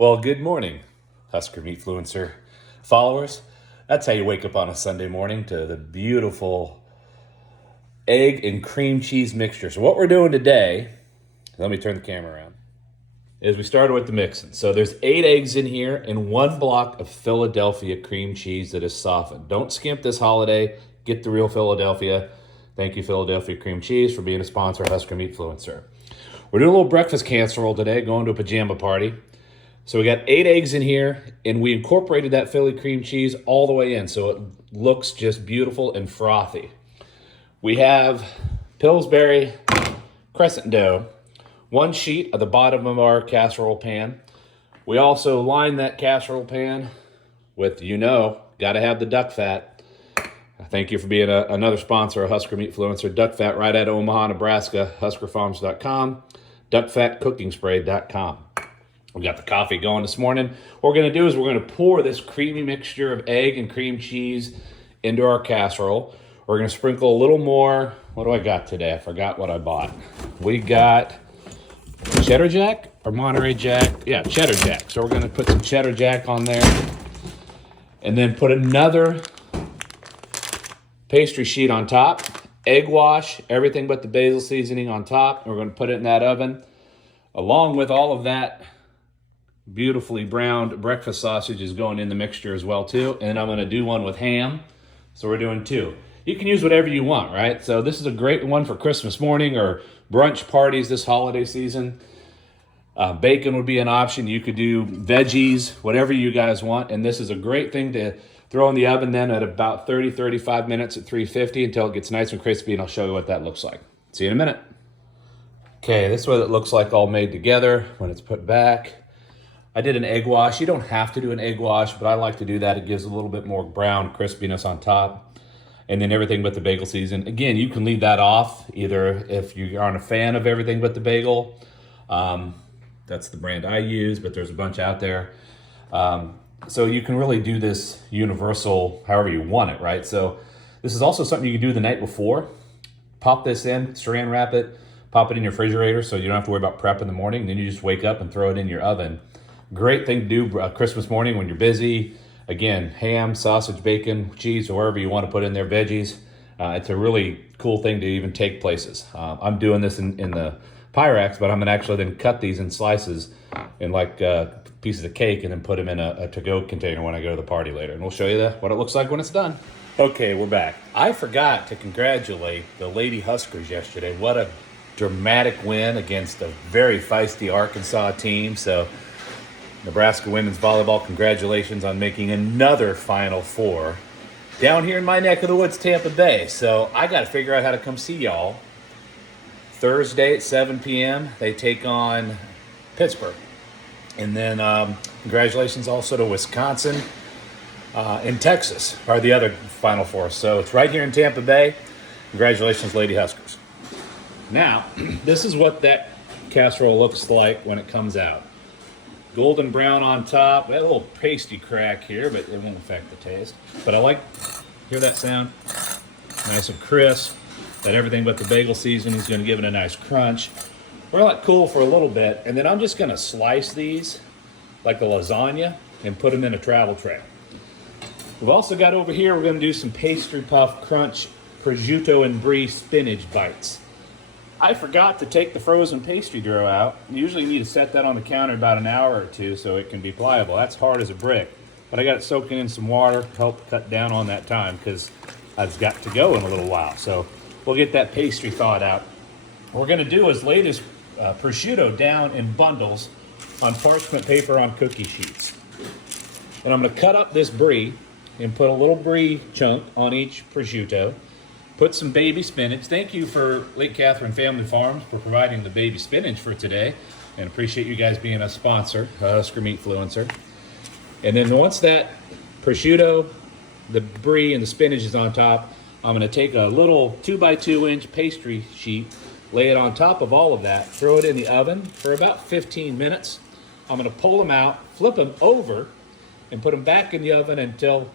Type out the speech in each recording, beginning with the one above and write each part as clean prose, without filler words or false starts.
Well, good morning, Husker Meatfluencer followers. That's how you wake up on a Sunday morning, to the beautiful egg and cream cheese mixture. So what we're doing today, let me turn the camera around, is we started with the mixing. So there's 8 eggs in here and 1 block of Philadelphia cream cheese that is softened. Don't skimp this holiday. Get the real Philadelphia. Thank you, Philadelphia cream cheese, for being a sponsor of Husker Meatfluencer. We're doing a little breakfast casserole today, going to a pajama party. So we got 8 eggs in here, and we incorporated that Philly cream cheese all the way in, so it looks just beautiful and frothy. We have Pillsbury crescent dough, 1 sheet at the bottom of our casserole pan. We also line that casserole pan with, got to have the duck fat. Thank you for being another sponsor of Husker Meatfluencer. Duck fat right out of Omaha, Nebraska, huskerfarms.com, duckfatcookingspray.com. We got the coffee going this morning. What we're going to do is we're going to pour this creamy mixture of egg and cream cheese into our casserole. We're going to sprinkle a little more. What do I got today? I forgot what I bought. We got cheddar jack or Monterey jack? Yeah, cheddar jack. So we're going to put some cheddar jack on there. And then put another pastry sheet on top. Egg wash, everything but the basil seasoning on top. And we're going to put it in that oven. Along with all of that beautifully browned breakfast sausage is going in the mixture as well too. And I'm going to do one with ham. So we're doing 2. You can use whatever you want, right? So this is a great one for Christmas morning or brunch parties this holiday season. Bacon would be an option. You could do veggies, whatever you guys want. And this is a great thing to throw in the oven then at about 30-35 minutes at 350 until it gets nice and crispy, and I'll show you what that looks like. See you in a minute. Okay, this is what it looks like all made together when it's put back. I did an egg wash. You don't have to do an egg wash, but I like to do that. It gives a little bit more brown crispiness on top. And then everything but the bagel season. Again, you can leave that off, either if you aren't a fan of everything but the bagel. That's the brand I use, but there's a bunch out there. So you can really do this universal however you want it, right? So this is also something you can do the night before. Pop this in, saran wrap it, pop it in your refrigerator so you don't have to worry about prep in the morning. Then you just wake up and throw it in your oven. Great thing to do Christmas morning when you're busy. Again, ham, sausage, bacon, cheese, or wherever you want to put in there, veggies. It's a really cool thing to even take places. I'm doing this in the Pyrex, but I'm going to actually then cut these in slices in like pieces of cake and then put them in a to-go container when I go to the party later. And we'll show you what it looks like when it's done. Okay, we're back. I forgot to congratulate the Lady Huskers yesterday. What a dramatic win against a very feisty Arkansas team. So Nebraska women's volleyball, congratulations on making another Final Four down here in my neck of the woods, Tampa Bay. So I got to figure out how to come see y'all. Thursday at 7 p.m., they take on Pittsburgh. And then congratulations also to Wisconsin and Texas are the other Final Four. So it's right here in Tampa Bay. Congratulations, Lady Huskers. Now, this is what that casserole looks like when it comes out. Golden brown on top. We have a little pasty crack here, but it won't affect the taste. But I hear that sound? Nice and crisp. That everything but the bagel seasoning is going to give it a nice crunch. We're let cool for a little bit, and then I'm just going to slice these like a lasagna and put them in a travel tray. We've also got over here, we're going to do some pastry puff crunch prosciutto and brie spinach bites. I forgot to take the frozen pastry dough out. Usually you need to set that on the counter about an hour or 2 so it can be pliable. That's hard as a brick. But I got it soaking in some water to help cut down on that time because I've got to go in a little while. So we'll get that pastry thawed out. What we're going to do is lay this prosciutto down in bundles on parchment paper on cookie sheets. And I'm going to cut up this brie and put a little brie chunk on each prosciutto. Put some baby spinach. Thank you for Lake Catherine Family Farms for providing the baby spinach for today. And appreciate you guys being a sponsor, Husker Meatfluencer. And then once that prosciutto, the brie, and the spinach is on top, I'm going to take a little 2x2 inch pastry sheet, lay it on top of all of that, throw it in the oven for about 15 minutes. I'm going to pull them out, flip them over, and put them back in the oven until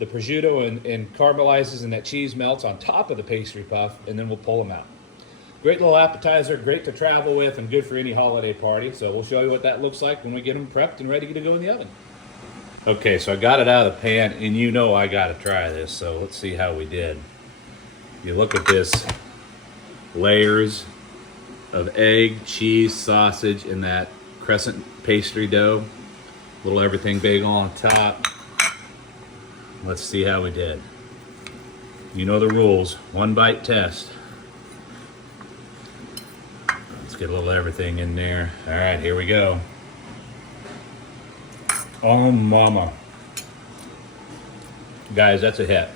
the prosciutto and caramelizes and that cheese melts on top of the pastry puff, and then we'll pull them out. Great little appetizer, great to travel with, and good for any holiday party. So we'll show you what that looks like when we get them prepped and ready to go in the oven. Okay, so I got it out of the pan, and you know I got to try this, so let's see how we did. You look at this, layers of egg, cheese, sausage, and that crescent pastry dough. Little everything bagel on top. Let's see how we did. You know the rules, one bite test. Let's get a little everything in there. All right, here we go. Oh, mama. Guys, that's a hit.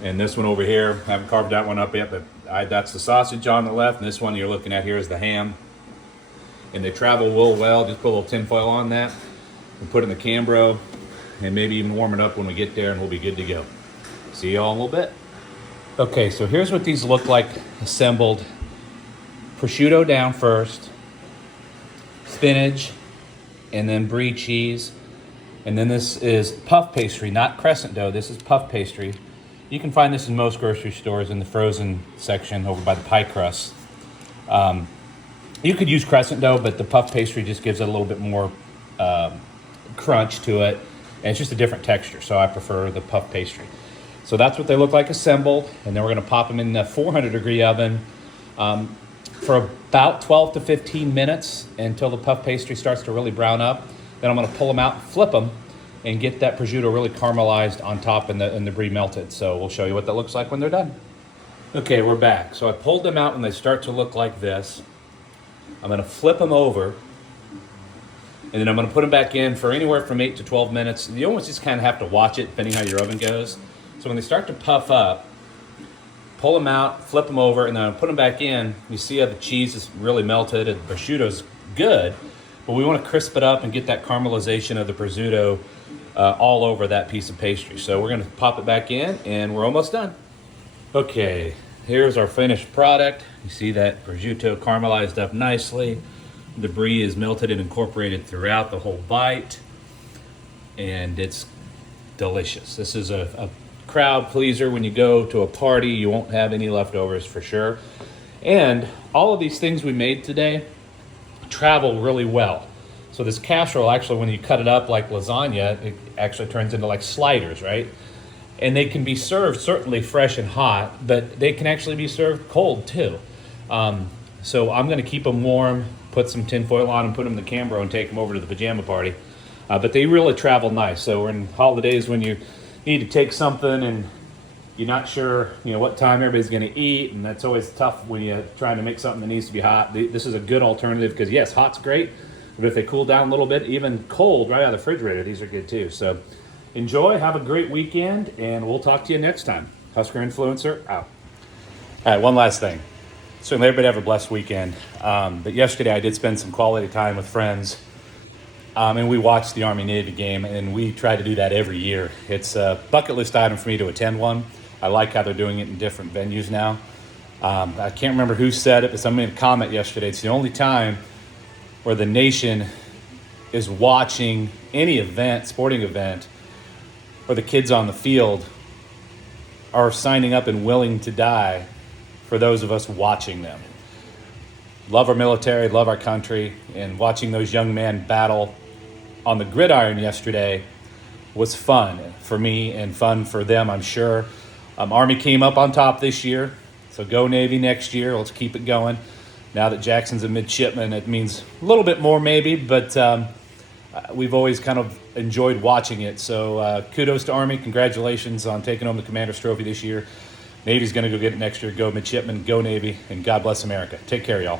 And this one over here, I haven't carved that one up yet, but that's the sausage on the left, and this one you're looking at here is the ham. And they travel real well. Just put a little tin foil on that and put it in the Cambro, and maybe even warm it up when we get there, and we'll be good to go. See y'all in a little bit. Okay, so here's what these look like assembled. Prosciutto down first, spinach, and then brie cheese. And then this is puff pastry, not crescent dough. This is puff pastry. You can find this in most grocery stores in the frozen section over by the pie crust. You could use crescent dough, but the puff pastry just gives it a little bit more crunch to it. And it's just a different texture, so I prefer the puff pastry. So that's what they look like assembled. And then we're gonna pop them in the 400-degree oven for about 12 to 15 minutes until the puff pastry starts to really brown up. Then I'm gonna pull them out, flip them, and get that prosciutto really caramelized on top and the brie melted. So we'll show you what that looks like when they're done. Okay, we're back. So I pulled them out when they start to look like this. I'm gonna flip them over, and then I'm gonna put them back in for anywhere from 8 to 12 minutes. You almost just kind of have to watch it depending how your oven goes. So when they start to puff up, pull them out, flip them over, and then I'll put them back in. You see how the cheese is really melted and the prosciutto's good, but we want to crisp it up and get that caramelization of the prosciutto all over that piece of pastry. So we're going to pop it back in, and we're almost done. Okay, here's our finished product. You see that prosciutto caramelized up nicely. The brie is melted and incorporated throughout the whole bite, and it's delicious. This is a crowd pleaser. When you go to a party, you won't have any leftovers for sure. And all of these things we made today travel really well. So this casserole, actually, when you cut it up like lasagna, it actually turns into like sliders, right? And they can be served certainly fresh and hot, but they can actually be served cold too. So I'm gonna keep them warm, put some tin foil on and put them in the Cambro and take them over to the pajama party. But they really travel nice. So we're in holidays when you need to take something and you're not sure, what time everybody's going to eat, and that's always tough when you're trying to make something that needs to be hot. This is a good alternative because, yes, hot's great, but if they cool down a little bit, even cold right out of the refrigerator, these are good too. So enjoy, have a great weekend, and we'll talk to you next time. Husker Influencer, out. All right, one last thing. Certainly everybody have a blessed weekend. But yesterday I did spend some quality time with friends. And we watched the Army-Navy game, and we try to do that every year. It's a bucket list item for me to attend one. I like how they're doing it in different venues now. I can't remember who said it, but somebody made a comment yesterday. It's the only time where the nation is watching any event, sporting event, where the kids on the field are signing up and willing to die for those of us watching them. Love our military, love our country, and watching those young men battle on the gridiron yesterday was fun for me and fun for them, I'm sure. Army came up on top this year, so go Navy next year. Let's keep it going. Now that Jackson's a midshipman, it means a little bit more maybe, but we've always kind of enjoyed watching it. So kudos to Army. Congratulations on taking home the Commander's Trophy this year. Navy's going to go get it next year. Go midshipman, go Navy, and God bless America. Take care, y'all.